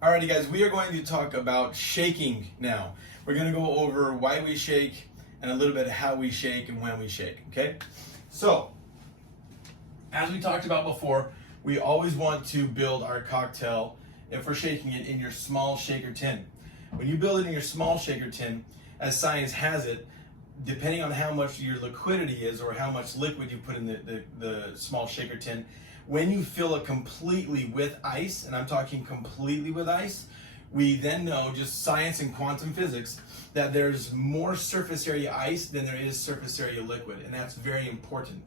Alrighty guys, we are going to talk about shaking now. We're going to go over why we shake and a little bit of how we shake and when we shake, okay? So, as we talked about before, we always want to build our cocktail, if we're shaking it, in your small shaker tin. When you build it in your small shaker tin, as science has it, depending on how much your liquidity is or how much liquid you put in the small shaker tin, when you fill it completely with ice, and I'm talking completely with ice, we then know, just science and quantum physics, that there's more surface area ice than there is surface area liquid, and that's very important,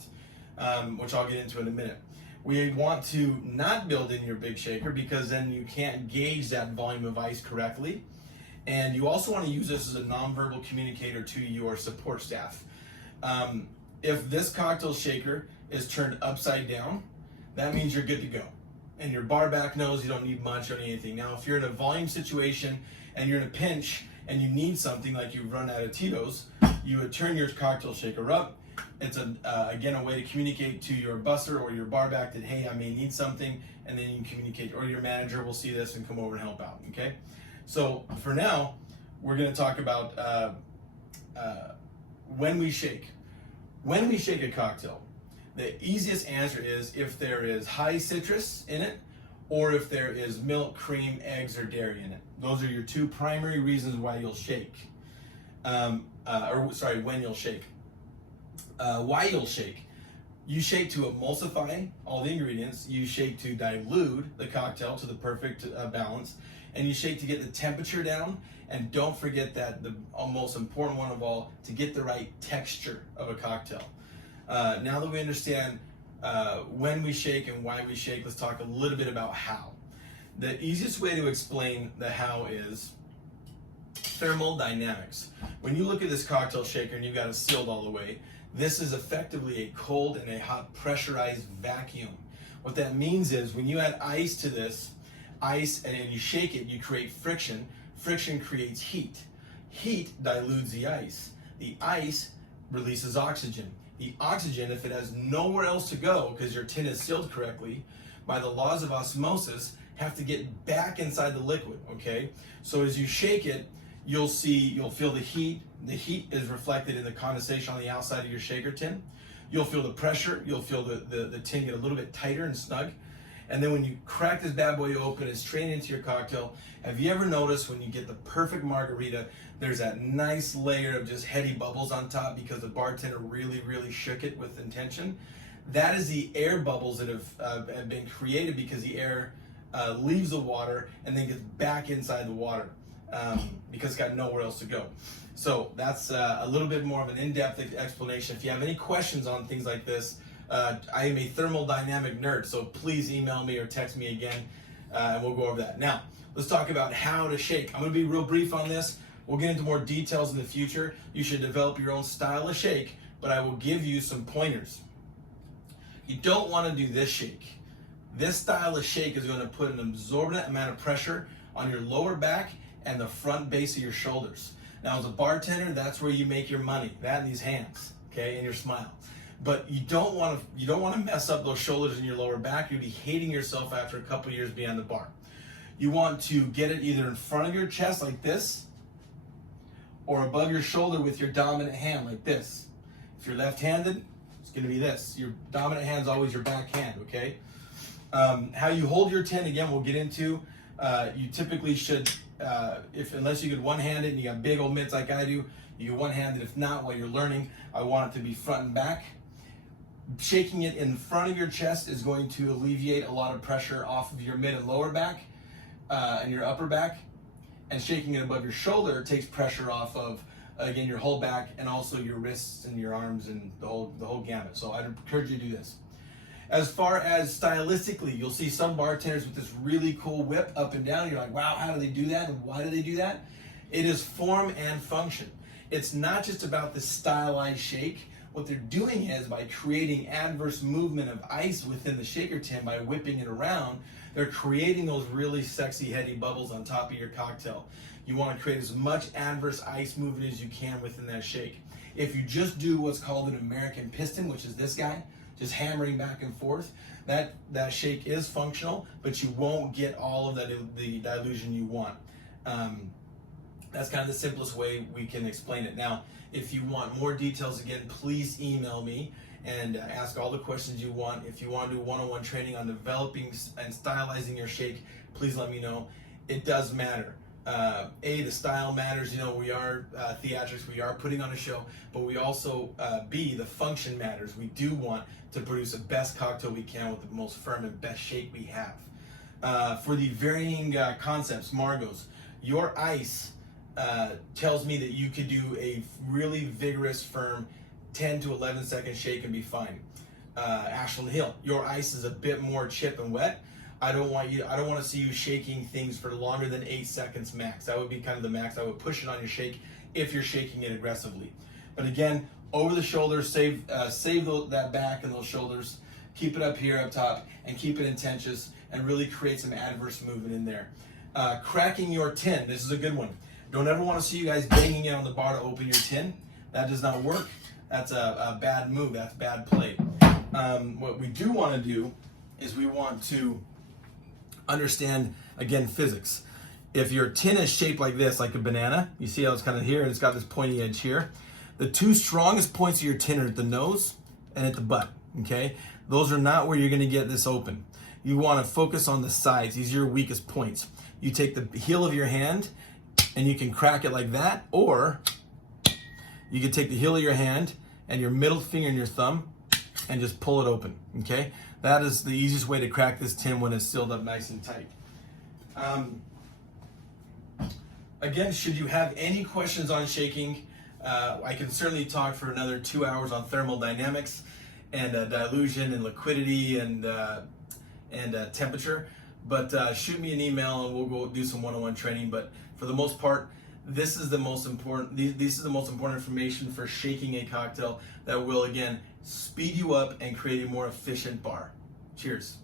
which I'll get into in a minute. We want to not build in your big shaker because then you can't gauge that volume of ice correctly. And you also want to use this as a nonverbal communicator to your support staff. If this cocktail shaker is turned upside down, that means you're good to go. And your bar back knows you don't need much or anything. Now, if you're in a volume situation and you're in a pinch and you need something, like you've run out of Tito's, you would turn your cocktail shaker up. It's again a way to communicate to your busser or your bar back that, hey, I may need something, and then you can communicate, or your manager will see this and come over and help out, okay? So for now, we're gonna talk about when we shake. When we shake a cocktail, the easiest answer is if there is high citrus in it, or if there is milk, cream, eggs, or dairy in it. Those are your two primary reasons why you'll shake. When you'll shake. Why you'll shake. You shake to emulsify all the ingredients, you shake to dilute the cocktail to the perfect balance, and you shake to get the temperature down, and don't forget that the most important one of all, to get the right texture of a cocktail. Now that we understand when we shake and why we shake, let's talk a little bit about how. The easiest way to explain the how is thermodynamics. When you look at this cocktail shaker and you've got it sealed all the way, this is effectively a cold and a hot pressurized vacuum. What that means is when you add ice to this, ice, and you shake it, you create friction. Friction creates heat. Heat dilutes the ice. The ice releases oxygen. The oxygen, if it has nowhere else to go because your tin is sealed correctly, by the laws of osmosis, have to get back inside the liquid, okay? So as you shake it, you'll feel the heat. The heat is reflected in the condensation on the outside of your shaker tin. You'll feel the pressure. You'll feel the tin get a little bit tighter and snug. And then when you crack this bad boy open and strain it into your cocktail, have you ever noticed when you get the perfect margarita, there's that nice layer of just heady bubbles on top because the bartender really, really shook it with intention? That is the air bubbles that have been created because the air leaves the water and then gets back inside the water because it's got nowhere else to go. So that's a little bit more of an in-depth explanation. If you have any questions on things like this, I am a thermodynamic nerd, so please email me or text me again, and we'll go over that. Now, let's talk about how to shake. I'm going to be real brief on this. We'll get into more details in the future. You should develop your own style of shake, but I will give you some pointers. You don't want to do this shake. This style of shake is going to put an absorbent amount of pressure on your lower back and the front base of your shoulders. Now, as a bartender, that's where you make your money, that and these hands, okay, and your smile. But you don't want to mess up those shoulders and your lower back. You'll be hating yourself after a couple years behind the bar. You want to get it either in front of your chest like this, or above your shoulder with your dominant hand like this. If you're left-handed, it's going to be this. Your dominant hand is always your back hand, okay? How you hold your tin, again, we'll get into. You typically should, unless you could one-hand it and you got big old mitts like I do, you can one-hand it. If not, while you're learning, I want it to be front and back. Shaking it in front of your chest is going to alleviate a lot of pressure off of your mid and lower back and your upper back. And shaking it above your shoulder takes pressure off of, again, your whole back and also your wrists and your arms and the whole gamut. So I'd encourage you to do this. As far as stylistically, you'll see some bartenders with this really cool whip up and down. You're like, wow, how do they do that? And why do they do that? It is form and function. It's not just about the stylized shake. What they're doing is, by creating adverse movement of ice within the shaker tin, by whipping it around, they're creating those really sexy heady bubbles on top of your cocktail. You want to create as much adverse ice movement as you can within that shake. If you just do what's called an American piston, which is this guy, just hammering back and forth, that shake is functional, but you won't get all of the dilution you want. That's kind of the simplest way we can explain it. Now, if you want more details, again, please email me and ask all the questions you want. If you want to do one-on-one training on developing and stylizing your shake, please let me know. It does matter. The style matters. You know, we are theatrics, we are putting on a show, but we also, B, the function matters. We do want to produce the best cocktail we can with the most firm and best shake we have. For the varying concepts, Margos, your ice tells me that you could do a really vigorous, firm 10 to 11 second shake and be fine. Ashland Hill, your ice is a bit more chip and wet. I don't want to see you shaking things for longer than 8 seconds max. That would be kind of the max. I would push it on your shake if you're shaking it aggressively. But again, over the shoulders, save that back and those shoulders. Keep it up here, up top, and keep it intensious, and really create some adverse movement in there. Cracking your tin. This is a good one. Don't ever want to see you guys banging it on the bar to open your tin. That does not work. That's a bad move. That's bad play. What we do want to do is we want to understand, again, physics. If your tin is shaped like this, like a banana, you see how it's kind of here and it's got this pointy edge here. The two strongest points of your tin are at the nose and at the butt, okay? Those are not where you're gonna get this open. You wanna focus on the sides. These are your weakest points. You take the heel of your hand and you can crack it like that, or you can take the heel of your hand and your middle finger and your thumb and just pull it open, okay? That is the easiest way to crack this tin when it's sealed up nice and tight. Again, should you have any questions on shaking, I can certainly talk for another 2 hours on thermodynamics and dilution and liquidity and temperature. But shoot me an email and we'll go do some one-on-one training. But for the most part, this is the most important. This is the most important information for shaking a cocktail that will, again, speed you up and create a more efficient bar. Cheers.